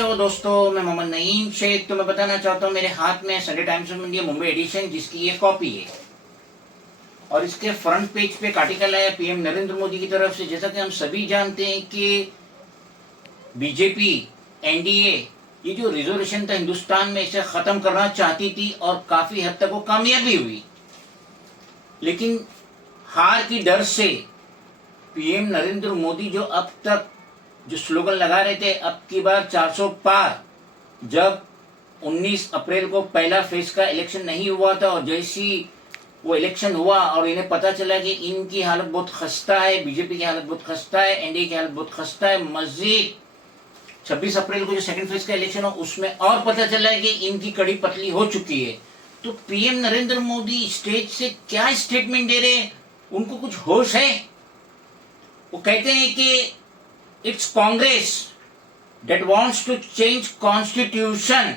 कैसे हो दोस्तों, मैं मोहम्मद नईम शेख। तो मैं बताना चाहता हूँ, मेरे हाथ में Sunday Times of India Mumbai edition, जिसकी ये कॉपी है और इसके फ्रंट पेज पे एक आर्टिकल है पीएम नरेंद्र मोदी की तरफ से। जैसा कि हम सभी जानते हैं कि बीजेपी एनडीए ये जो रिजर्वेशन था हिंदुस्तान में, इसे खत्म करना चाहती थी और काफी हद तक वो कामयाब भी हुई। लेकिन हार की डर से पीएम नरेंद्र मोदी जो अब तक जो स्लोगन लगा रहे थे, अब की बार 400 पार, जब 19 अप्रैल को पहला फेज का इलेक्शन नहीं हुआ था और जैसी वो इलेक्शन हुआ और इन्हें पता चला कि इनकी हालत बहुत खस्ता है, बीजेपी की हालत बहुत खस्ता है, एनडीए की हालत बहुत खस्ता है, मजीद 26 अप्रैल को जो सेकंड फेज का इलेक्शन हो उसमें और पता चला है कि इनकी कड़ी पतली हो चुकी है। तो पीएम नरेंद्र मोदी स्टेज से क्या स्टेटमेंट दे रहे हैं, उनको कुछ होश है? वो कहते हैं कि it's Congress that wants to change constitution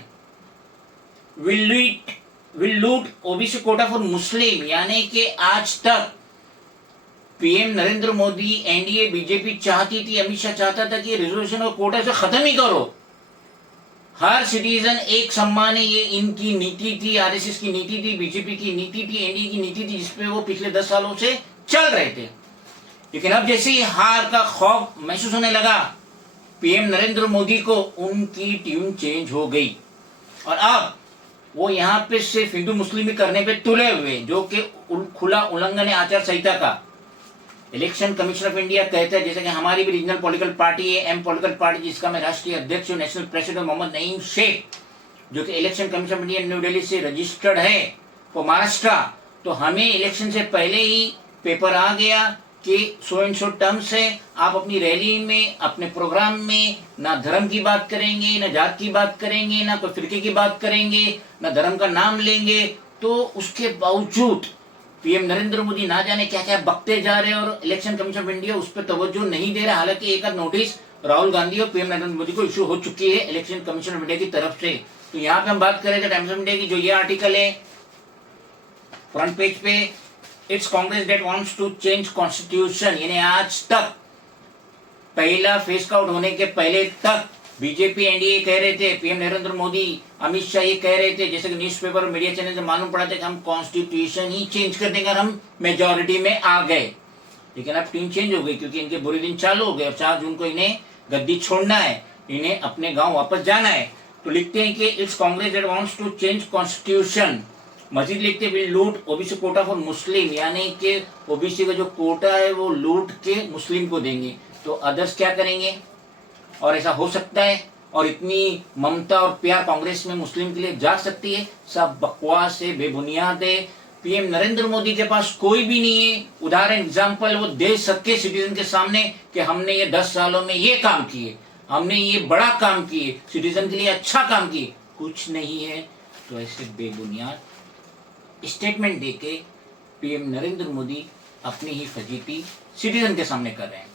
will loot OBC quota for Muslim. यानी कि आज तक PM Narendra Modi, NDA, BJP चाहती थी, अमित शाह चाहता था कि रिजर्वेशन और कोटा से खत्म ही करो, हर सिटीजन एक सम्मान है। ये इनकी नीति थी, आरएसएस की नीति थी, बीजेपी की नीति थी, एनडीए की नीति थी, जिसपे वो पिछले 10 सालों से चल रहे थे। लेकिन अब जैसे ही हार का खौफ महसूस होने लगा पीएम नरेंद्र मोदी को, उनकी ट्यून चेंज हो गई और अब वो यहाँ पे सिर्फ हिंदू मुस्लिम ही करने पे तुले हुए, जो कि खुला उल्लंघन है आचार संहिता का। इलेक्शन कमीशन ऑफ इंडिया कहता है, जैसे कि हमारी भी रीजनल पॉलिटिकल पार्टी है, एम पॉलिटिकल पार्टी, जिसका मैं राष्ट्रीय अध्यक्ष हूँ, नेशनल प्रेसिडेंट मोहम्मद नईम शेख, जो कि election commission of India new Delhi से रजिस्टर्ड है फॉर महाराष्ट्र। तो हमें इलेक्शन से पहले ही पेपर आ गया कि सो एंड सो टर्म्स है, आप अपनी रैली में, अपने प्रोग्राम में ना धर्म की बात करेंगे, ना जात की बात करेंगे, ना कोई फिरके की बात करेंगे, ना धर्म का नाम लेंगे। तो उसके बावजूद पीएम नरेंद्र मोदी ना जाने क्या क्या बकते जा रहे हैं और इलेक्शन कमीशन ऑफ इंडिया उस पर तवज्जो नहीं दे रहा। हालांकि एक नोटिस राहुल गांधी और पीएम नरेंद्र मोदी को इशू हो चुकी है इलेक्शन कमीशन ऑफ इंडिया की तरफ से। तो यहाँ पे हम बात करें थे टाइम्स ऑफ इंडिया की, जो ये आर्टिकल है फ्रंट पेज पे, it's Congress that wants to change constitution. यानी आज तक पहला फेस आउट होने के पहले तक बीजेपी एनडीए कह रहे थे, पीएम नरेंद्र मोदी, अमित शाह ये कह रहे थे, जैसे कि न्यूज़पेपर और मीडिया चैनल से मालूम पड़ा था कि हम कॉन्स्टिट्यूशन ही चेंज कर देंगे, हम मेजोरिटी में आ गए। लेकिन अब टीम चेंज हो गई क्योंकि इनके बुरे दिन चालू हो गए और 4 जून को इन्हें गद्दी छोड़ना है, इन्हें अपने गाँव वापस जाना है। तो लिखते हैं कि it's Congress that wants to change constitution. Majid लिखते विल लूट ओबीसी कोटा फॉर मुस्लिम, यानी कि ओबीसी का जो कोटा है वो लूट के मुस्लिम को देंगे। तो अदर्स क्या करेंगे? और ऐसा हो सकता है? और इतनी ममता और प्यार कांग्रेस में मुस्लिम के लिए जाग सकती है? सब बकवास है, बेबुनियाद है। पीएम नरेंद्र मोदी के पास कोई भी नहीं है उदाहरण, एग्जाम्पल वो दे सके सिटीजन के सामने कि हमने ये 10 सालों में ये काम किए, हमने ये बड़ा काम किए, सिटीजन के लिए अच्छा काम किए। कुछ नहीं है। तो ऐसे बेबुनियाद स्टेटमेंट देके पीएम नरेंद्र मोदी अपनी ही फजीती सिटीजन के सामने कर रहे हैं।